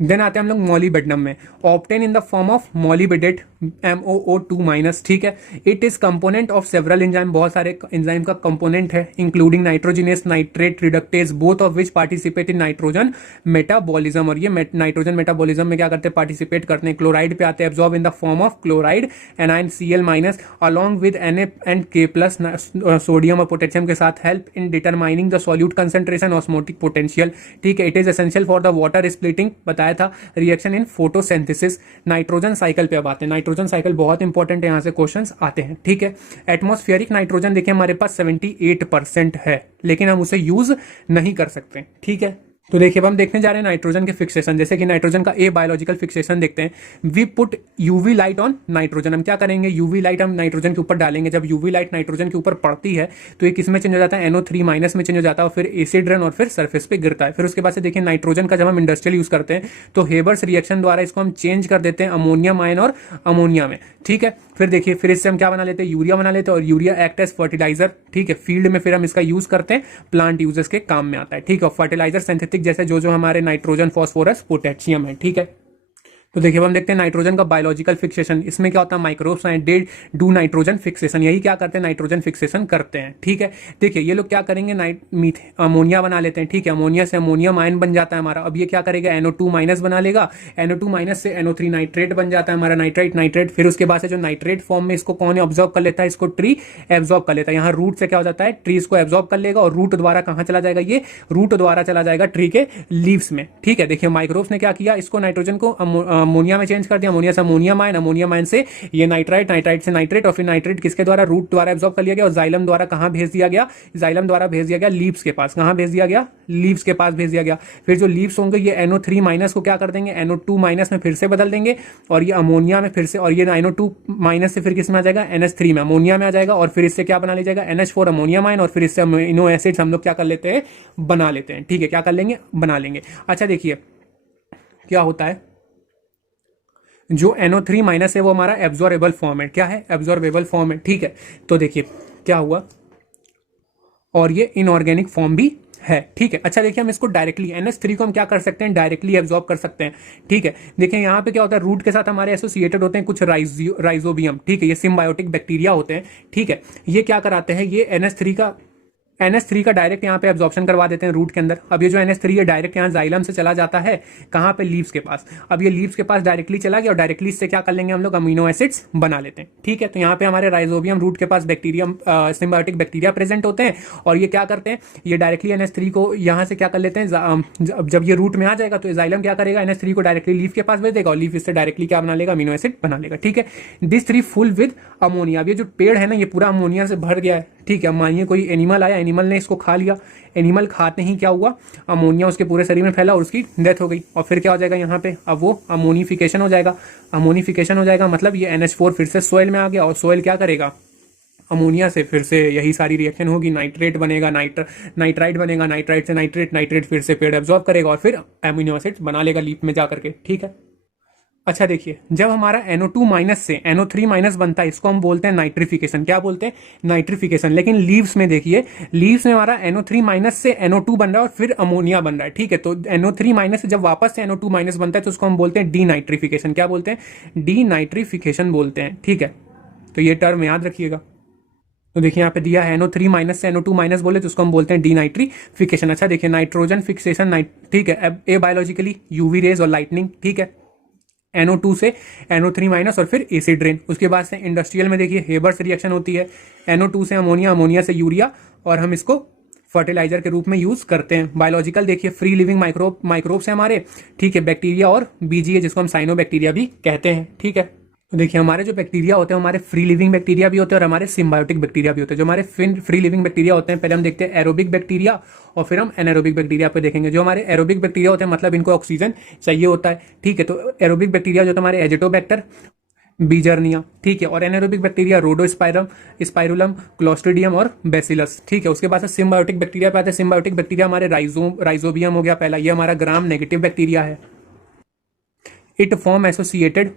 देन आते हैं हम लोग मॉलिबेडनम में, obtain in the form of molybdate MOO2-, ठीक है। It is component of several enzyme, बहुत सारे एंजाइम का कंपोनेंट है, including nitrogenase nitrate reductase, both of which participate in nitrogen metabolism. और ये नाइट्रोजन मेटाबॉलिज्म में क्या करते हैं, पार्टिसिपेट करते हैं। क्लोराइड पे आते हैं, absorb in the form of chloride A9 Cl- along with Na and K+, sodium और पोटेशियम के साथ, help in determining the solute concentration, osmotic potential, ठीक है। It is essential for the water splitting, बताया था, reaction in photosynthesis. Nitrogen cycle पे अब आते हैं, नाइट्रोजन साइकिल बहुत इंपॉर्टेंट है, यहां से क्वेश्चंस आते हैं, ठीक है। एटमॉस्फेरिक नाइट्रोजन देखिए हमारे पास 78% है, लेकिन हम उसे यूज नहीं कर सकते, ठीक है। तो देखिए अब हम देखने जा रहे हैं नाइट्रोजन के फिक्सेशन, जैसे कि नाइट्रोजन का ए बायोलॉजिकल फिक्सेशन देखते हैं। We put UV light on nitrogen, हम क्या करेंगे, यूवी लाइट हम नाइट्रोजन के ऊपर डालेंगे। जब यूवी लाइट नाइट्रोजन के ऊपर पड़ती है तो ये किस में चेंज हो जाता है, NO3- में चेंज हो जाता है, और फिर एसिड रन और फिर सरफेस पे गिरता है। फिर उसके बाद से देखिए नाइट्रोजन का जब हम इंडस्ट्रियल यूज करते हैं तो हेबर्स रिएक्शन द्वारा इसको हम चेंज कर देते हैं अमोनियम आयन और अमोनिया में, ठीक है। फिर देखिए फिर इससे हम क्या बना लेते हैं, यूरिया बना लेते हैं, और यूरिया एक्ट एज फर्टिलाइजर, ठीक है। फील्ड में फिर हम इसका यूज करते हैं, प्लांट यूजेस के काम में आता है, ठीक है। फर्टिलाइजर सिंथेटिक जैसे जो हमारे नाइट्रोजन, फास्फोरस, पोटेशियम है, ठीक है। तो देखिए हम देखते हैं नाइट्रोजन का बायोलॉजिकल फिक्सेशन, इसमें क्या होता है, माइक्रोब्स हैं दे डू नाइट्रोजन फिक्सेशन, यही क्या करते हैं, नाइट्रोजन फिक्सेशन करते हैं, ठीक है। देखिए ये लोग क्या करेंगे, अमोनिया बना लेते हैं, ठीक है। अमोनिया से अमोनियम आयन बन जाता है हमारा। अब ये क्या करेगा, NO2- बना लेगा, NO2- से NO3 नाइट्रेट बन जाता है हमारा, नाइट्रेट। फिर उसके बाद से जो नाइट्रेट फॉर्म में इसको कौन ऑब्जॉर्व कर लेता है, इसको ट्री एब्जॉर्ब कर लेता है। यहाँ रूट से क्या हो जाता है, ट्री इसको एब्जॉर्ब कर लेगा, और रूट द्वारा कहां चला जाएगा, ये रूट द्वारा चला जाएगा ट्री के लीव्स में, ठीक है। देखिए माइक्रोब्स ने क्या किया, इसको नाइट्रोजन को अमोनिया में चेंज कर दिया, अमोनिया से अमोनियम आयन से ये नाइट्राइट से नाइट्रेट, और फिर नाइट्रेट किसके द्वारा, रूट द्वारा एब्जॉर्ब कर लिया गया, और जाइलम द्वारा कहां भेज दिया गया, जाइलम द्वारा भेज दिया गया लीव्स के पास। कहां भेज दिया गया, लीव्स के पास भेज दिया गया। फिर जो लीव्स होंगे ये NO3- को क्या कर देंगे, NO2- में फिर से बदल देंगे, और ये अमोनिया में फिर से, और ये NO2- से फिर किस में आ जाएगा, NH3 में, अमोनिया में आ जाएगा, और फिर इससे क्या बना लिया जाएगा, NH4 अमोनियम आयन, और फिर इससे अमीनो एसिड्स हम लोग क्या कर लेते हैं, बना लेते हैं, ठीक है। क्या कर लेंगे, बना लेंगे। अच्छा देखिए क्या होता है, जो NO3- है वो हमारा एब्जॉर्बेबल फॉर्म है, क्या है, एब्जॉर्बेबल फॉर्म है, ठीक है। तो देखिए क्या हुआ, और ये इनऑर्गेनिक फॉर्म भी है, ठीक है। अच्छा देखिए हम इसको डायरेक्टली NH3 को हम क्या कर सकते हैं, डायरेक्टली एब्जॉर्ब कर सकते हैं, ठीक है। देखिए यहाँ पे क्या होता है, रूट के साथ हमारे एसोसिएटेड होते हैं कुछ राइजोबियम, ठीक है। ये सिम्बायोटिक बैक्टीरिया होते हैं, ठीक है। ये क्या कराते हैं, ये NH3 का डायरेक्ट यहाँ पे एब्जॉर्प्शन करवा देते हैं रूट के अंदर। अब ये जो NH3 है डायरेक्ट यहाँ जाइलम से चला जाता है, कहाँ पे, लीव्स के पास। अब ये लीव्स के पास डायरेक्टली चला गया, और डायरेक्टली इससे क्या कर लेंगे हम लोग, अमीनो एसिड्स बना लेते हैं, ठीक है। तो यहाँ पे हमारे राइजोबियम रूट के पास सिम्बायोटिक बैक्टीरिया प्रेजेंट होते हैं, और ये क्या करते हैं, ये डायरेक्टली NH3 को यहाँ से क्या कर लेते हैं, जब ये रूट में आ जाएगा तो जाइलम क्या करेगा, NH3 को डायरेक्टली लीफ के पास भेज देगा, और लीफ इससे डायरेक्टली क्या बना लेगा, अमीनो एसिड बना लेगा, ठीक है। This 3 full with ammonia. अब ये जो पेड़ है ना, ये पूरा अमोनिया से भर गया है, ठीक है। मानिए कोई एनिमल आया, एनिमल ने इसको खा लिया, एनिमल खाते ही क्या हुआ, अमोनिया उसके पूरे शरीर में फैला और उसकी डेथ हो गई। और फिर क्या हो जाएगा यहाँ पे, अब वो अमोनिफिकेशन हो जाएगा। अमोनिफिकेशन हो जाएगा मतलब ये NH4 फिर से सोइल में आ गया, और सोइल क्या करेगा, अमोनिया से फिर से यही सारी रिएक्शन होगी, नाइट्रेट बनेगा, नाइट्राइट बनेगा, नाइट्राइट से नाइट्रेट फिर से पेड़ एब्जॉर्ब करेगा, और फिर एमिनो एसिड्स बना लेगा लीफ में जाकर के, ठीक है। अच्छा देखिए जब हमारा NO2- से NO3- बनता है, इसको हम बोलते हैं नाइट्रिफिकेशन। क्या बोलते हैं, नाइट्रिफिकेशन। लेकिन लीव्स में देखिए, लीव्स में हमारा NO3- से NO2 बन रहा है, और फिर अमोनिया बन रहा है, ठीक है। तो NO3- से जब वापस से NO2- बनता है तो उसको हम बोलते हैं डीनाइट्रिफिकेशन। क्या बोलते हैं, डीनाइट्रिफिकेशन बोलते हैं, ठीक है। तो ये टर्म याद रखिएगा। तो देखिए यहाँ पे दिया है NO3- से NO2- बोले तो उसको हम बोलते हैं डीनाइट्रिफिकेशन। अच्छा देखिए नाइट्रोजन फिक्सेशन, ठीक है, ए बायोलॉजिकली यूवी रेज और लाइटनिंग, ठीक है। NO2 से NO3- और फिर एसिड रेन। उसके बाद से इंडस्ट्रियल में देखिए हेबर्स रिएक्शन होती है, NO2 से अमोनिया, अमोनिया से यूरिया, और हम इसको फर्टिलाइजर के रूप में यूज करते हैं। बायोलॉजिकल देखिए फ्री लिविंग माइक्रोब्स है हमारे, ठीक है, बैक्टीरिया और बीजीए जिसको हम साइनोबैक्टीरिया भी कहते हैं, ठीक है। तो देखिए हमारे जो बैक्टीरिया होते हैं, हमारे फ्री लिविंग बैक्टीरिया भी होते हैं और हमारे सिम्बायोटिक बैक्टीरिया भी होते हैं। जो हमारे फ्री लिविंग बैक्टीरिया होते हैं, पहले हम देखते हैं एरोबिक बैक्टीरिया, और फिर हम एनारोबिक बैक्टीरिया पे देखेंगे। जो हमारे एरोबिक बैक्टीरिया होते हैं मतलब इनको ऑक्सीजन चाहिए होता है, ठीक है। तो एरोबिक बैक्टीरिया जो हमारे एजिटोबैक्टर, बीजर्निया, ठीक है। और एनारोबिक बैक्टीरिया रोडोस्पाइरम, स्पाइरुलम, क्लोस्ट्रिडियम और बेसिलस, ठीक है। उसके बाद से सिम्बायोटिक बैक्टीरिया पे आते हैं। सिम्बायोटिक बैक्टीरिया हमारे राइजोबियम हो गया पहला, ये हमारा ग्राम नेगेटिव बैक्टीरिया है। It form associated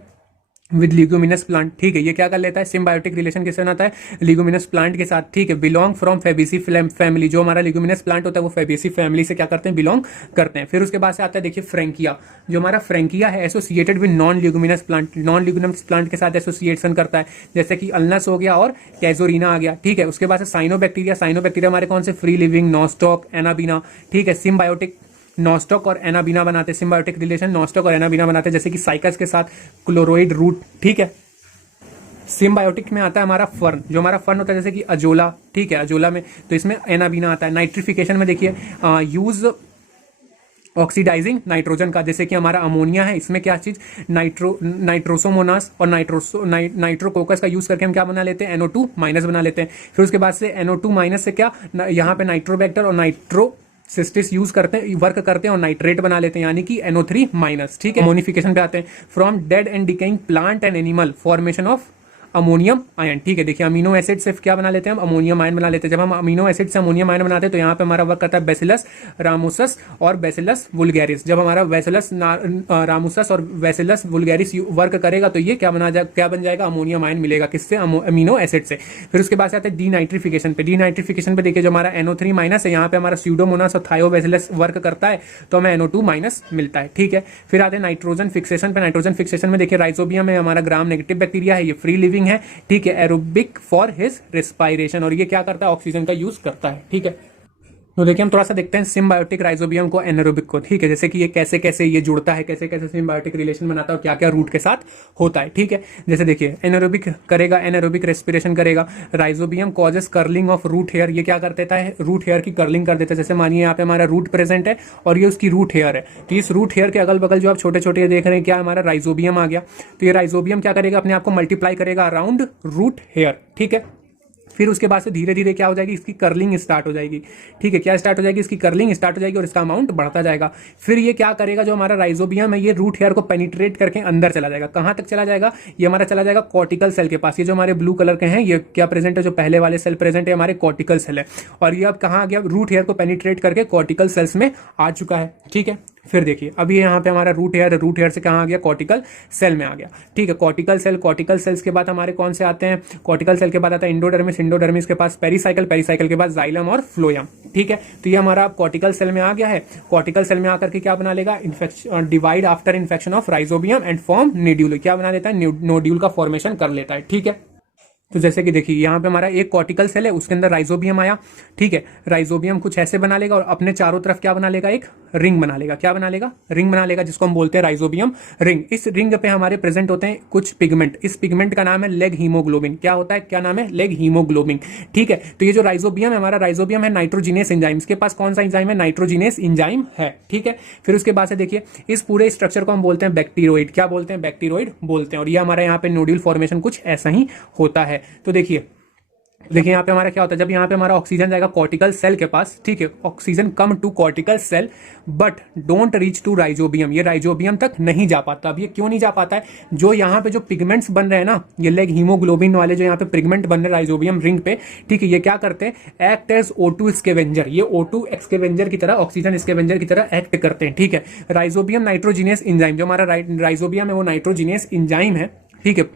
with leguminous plant, ठीक है। ये क्या कर लेता है, सिम्बायोटिक रिलेशन किससे बनाता है, लिग्यूमिनस प्लांट के साथ, ठीक है। बिलोंग फ्रॉम फेबेसी फैमिली, जो हमारा लिग्यूमिनस प्लांट होता है वो फेबेसी फैमिली से क्या करते हैं, बिलोंग करते हैं। फिर उसके बाद से आता है देखिए फ्रेंकिया, जो हमारा फ्रेंकिया है associated with non leguminous plant, non leguminous plant के साथ एसोसिएशन करता है, जैसे कि अल्नस हो गया और कैजोरिना आ गया, ठीक है। उसके बाद से साइनोबैक्टीरिया, साइनोबैक्टीरिया हमारे कौन से, फ्री लिविंग, नॉस्टॉक, एनाबीना, ठीक है। सिम्बायोटिक, नॉस्टॉक और एनाबीना बनाते हैं, सिम्बायोटिक रिलेशन नॉस्टॉक और एनाबीना बनाते हैं, जैसे कि साइकस के साथ क्लोरोइड रूट, ठीक है। सिम्बायोटिक में आता है हमारा फर्न, जो हमारा फर्न होता है जैसे कि अजोला, ठीक है, अजोला में, तो इसमें एनाबीना आता है। नाइट्रिफिकेशन में देखिए यूज ऑक्सीडाइजिंग नाइट्रोजन का, जैसे कि हमारा अमोनिया है, इसमें क्या चीज, नाइट्रोसोमोनास और नाइट्रोकोकस का यूज करके हम क्या बना लेते हैं, NO2 माइनस बना लेते हैं। फिर उसके बाद से NO2 माइनस से क्या, यहाँ पे नाइट्रोबैक्टर और नाइट्रो सिस्टिस यूज करते हैं, वर्क करते हैं और नाइट्रेट बना लेते हैं, यानी कि NO3 माइनस, ठीक है। अमोनिफिकेशन पे आते हैं, from dead and decaying plant and animal, formation of ammonium ion, ठीक है। देखिए अमीनो एसिड से क्या बना लेते हैं हम, अमोनियम आयन बना लेते हैं। जब हम अमीनो एसिड से अमोनियम आयन बनाते हैं तो यहाँ पे हमारा वर्क करता है बैसिलस रामोसस और बैसिलस वुल्गैरिस। जब हमारा बैसिलस रामोसस और बैसिलस वुल्गैरिस वर्क करेगा तो ये क्या बन जाएगा, अमोनियम आयन मिलेगा, किससे, अमीनो एसिड से। फिर उसके बाद से आते हैं डीनाइट्रिफिकेशन पे। डीनाइट्रिफिकेशन पे देखिए जो हमारा NO3 माइनस है, यहाँ पे हमारा स्यूडोमोनास और थायोबैसिलस वर्क करता है तो हमें NO2 माइनस मिलता है, ठीक है। फिर आते हैं नाइट्रोजन फिक्सेशन पे। नाइट्रोजन फिक्सेशन में देखिए राइजोबियम है हमारा, ग्राम नेगेटिव बैक्टीरिया है, ये फ्री लिविंग है, ठीक है, एरोबिक फॉर हिज रेस्पायरेशन, और ये क्या करता है, ऑक्सीजन का यूज करता है, ठीक है। तो देखिए हम थोड़ा सा देखते हैं सिम्बायोटिक राइजोबियम को, एनारोबिक को, ठीक है, जैसे कि ये कैसे कैसे ये जुड़ता है, कैसे कैसे सिम्बायोटिक रिलेशन बनाता है और क्या क्या रूट के साथ होता है, ठीक है। जैसे देखिए एनारोबिक करेगा, एनारोबिक रेस्पिरेशन करेगा, rhizobium causes curling of root hair, ये क्या कर देता है, रूट हेयर की कर्लिंग कर देता है। जैसे मानिए यहाँ पे हमारा रूट प्रेजेंट है और ये उसकी रूट हेयर है, तो इस रूट हेयर के अगल बगल जो आप छोटे छोटे देख रहे हैं क्या, हमारा राइजोबियम आ गया, तो ये राइजोबियम क्या करेगा, अपने आप को मल्टीप्लाई करेगा अराउंड रूट हेयर, ठीक है। फिर उसके बाद से धीरे धीरे क्या हो जाएगी, इसकी कर्लिंग स्टार्ट हो जाएगी, ठीक है। क्या स्टार्ट हो जाएगी, इसकी कर्लिंग स्टार्ट हो जाएगी और इसका अमाउंट बढ़ता जाएगा। फिर ये क्या करेगा, जो हमारा राइजोबियम है ये रूट हेयर को पेनिट्रेट करके अंदर चला जाएगा। कहां तक चला जाएगा, ये हमारा चला जाएगा कॉर्टिकल सेल के पास। ये जो हमारे ब्लू कलर के हैं ये क्या प्रेजेंट है, जो पहले वाले सेल प्रेजेंट है हमारे कॉर्टिकल सेल है, और ये अब कहां आ गया, रूट हेयर को पेनिट्रेट करके कॉर्टिकल सेल्स में आ चुका है, ठीक है। फिर देखिए अभी यहाँ पे हमारा रूट हेयर से कहाँ आ गया, कॉर्टिकल सेल में आ गया, ठीक है। कॉर्टिकल सेल्स के बाद हमारे कौन से आते हैं, कॉर्टिकल सेल के बाद आता है इंडोडर्मिस के पास पेरिसाइकिल के बाद जाइलम और फ्लोयम, ठीक है। तो ये हमारा कॉर्टिकल सेल में आ गया है। कॉर्टिकल सेल में आकर के क्या बना लेगा, infection, divide after infection of rhizobium and form nodule, क्या बना लेता है, नोड्यूल का फॉर्मेशन कर लेता है, ठीक है। तो जैसे कि देखिए यहाँ पे हमारा एक कॉर्टिकल सेल है, उसके अंदर राइजोबियम आया, ठीक है। राइजोबियम कुछ ऐसे बना लेगा और अपने चारों तरफ क्या बना लेगा, एक रिंग बना लेगा, क्या बना लेगा, रिंग बना लेगा, जिसको हम बोलते हैं राइजोबियम रिंग। इस रिंग पे हमारे प्रेजेंट होते हैं कुछ पिगमेंट, इस पिगमेंट का नाम है लेग हीमोग्लोबिन। क्या होता है, क्या नाम है, लेग हीमोग्लोबिन, ठीक है। तो ये जो राइजोबियम है हमारा, राइजोबियम है नाइट्रोजिनेस एंजाइम, इसके पास कौन सा एंजाइम है, नाइट्रोजिनेस एंजाइम है, ठीक है। फिर उसके बाद से देखिए इस पूरे स्ट्रक्चर को हम बोलते हैं बैक्टीरोइड, क्या बोलते हैं, बैक्टीरोइड बोलते हैं। और ये हमारे यहाँ पे नोड्यूल फॉर्मेशन कुछ ऐसा ही होता है। तो देखिए यहाँ पे हमारा क्या होता है, जब यहाँ पे हमारा ऑक्सीजन जाएगा कॉर्टिकल सेल के पास, ठीक है, oxygen come to cortical cell but don't reach to rhizobium, ये राइजोबियम तक नहीं जा पाता। अब ये क्यों नहीं जा पाता है, जो यहाँ पे जो पिगमेंट्स बन रहे हैं ना, ये लेग हीमोग्लोबिन वाले जो यहाँ पे पिगमेंट बन रहे हैं राइजोबियम रिंग पे, ठीक है, ये क्या करते हैं, एक्ट एज O2 स्केवेंजर, ये O2 स्केवेंजर की तरह, ऑक्सीजन स्केवेंजर की तरह एक्ट करते हैं, ठीक है। राइजोबियम नाइट्रोजिनेस एंजाइम, जो हमारा राइजोबियम है वो नाइट्रोजिनेस एंजाइम है, ठीक है,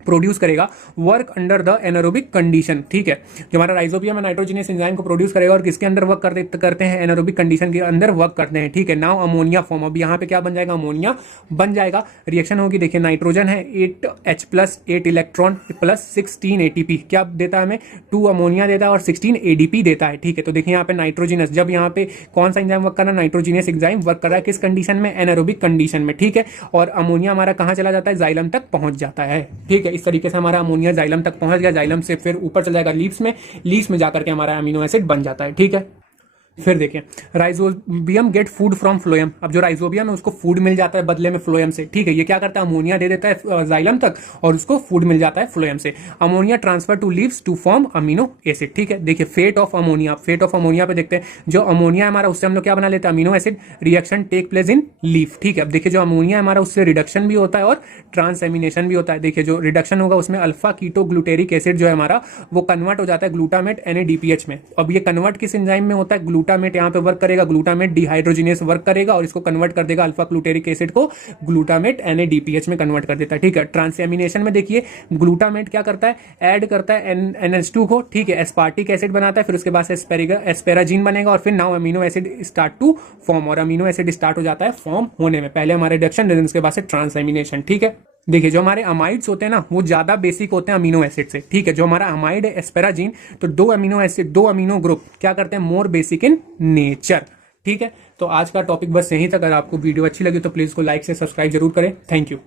प्रोड्यूस करेगा, work under the anaerobic condition, ठीक है। जो हमारा राइजोबियम है नाइट्रोजिनेस एंजाइम को प्रोड्यूस करेगा और किसके अंदर वर्क करते हैं, एनारोबिक कंडीशन के अंदर वर्क करते हैं, ठीक है। नाउ अमोनिया फॉर्म, अब यहाँ पे क्या बन जाएगा, अमोनिया बन जाएगा, रिएक्शन होगी। देखिए नाइट्रोजन है 8H+, 8 इलेक्ट्रॉन प्लस 16 ATP, क्या देता है हमें, 2 अमोनिया देता है और 16 ADP देता है, ठीक है। तो देखिए यहाँ पे नाइट्रोजिनस, जब यहाँ पे कौन सा एंजाइम वर्क कर रहा है, नाइट्रोजिनेस एंजाइम वर्क कर रहा है, किस कंडीशन में, एनारोबिक कंडीशन में, ठीक है। और अमोनिया हमारा कहाँ चला जाता है, जाइलम तक पहुंच जाता है, ठीक है। इस तरीके से हमारा अमोनिया जाइलम तक पहुंच गया, जाइलम से फिर ऊपर चला जाएगा लीव्स में जाकर के हमारा अमीनो एसिड बन जाता है, ठीक है। फिर देखिए rhizobium get food from phloem, अब जो राइजोबियम है उसको फूड मिल जाता है बदले में फ्लोएम से, ठीक है। ये क्या करता है, अमोनिया दे देता है जाइलम तक और उसको फूड मिल जाता है फ्लोएम से। Ammonia transfer to leaves to form amino acid, ठीक है। देखिए फेट ऑफ अमोनिया पे देखते हैं, जो अमोनिया हमारा उससे हम लोग क्या बना लेते हैं, amino acid, reaction take place in leaf, ठीक है। अब देखिए जो अमोनिया हमारा उससे रिडक्शन भी होता है और ट्रांसएमिनेशन भी होता है। देखिए जो रिडक्शन होगा उसमें अल्फा कीटो ग्लूटेरिक एसिड जो है हमारा वो कन्वर्ट हो जाता है ग्लूटामेट NADPH में। अब ये कन्वर्ट किस एंजाइम में होता है, ग्लूटामेट यहाँ पे वर्क करेगा, ग्लूटामेट डिहाइड्रोजिनेस वर्क करेगा और इसको कन्वर्ट कर देगा अल्फा ग्लूटेरिक एसिड को ग्लूटामेट NADPH में कन्वर्ट कर देता है। ठीक है, ट्रांसएमिनेशन में देखिए ग्लूटामेट क्या करता है, ऐड करता है NH2 को, ठीक है, एस्पार्टिक एसिड बनाता है, फिर उसके बाद एस्पेराजीन बनेगा और फिर now amino acid start to form, और अमीनो एसिड स्टार्ट हो जाता है फॉर्म होने में। पहले हमारे रिडक्शन, देन उसके बाद से ट्रांसएमिनेशन। ठीक है, देखिए जो हमारे अमाइड्स होते हैं ना वो ज्यादा बेसिक होते हैं अमीनो एसिड से। ठीक है, जो हमारा अमाइड है एस्पेराजीन, तो दो अमीनो ग्रुप क्या करते हैं, मोर बेसिक इन नेचर। ठीक है, तो आज का टॉपिक बस यहीं तक। अगर आपको वीडियो अच्छी लगी तो प्लीज को लाइक से सब्सक्राइब जरूर करें। Thank you.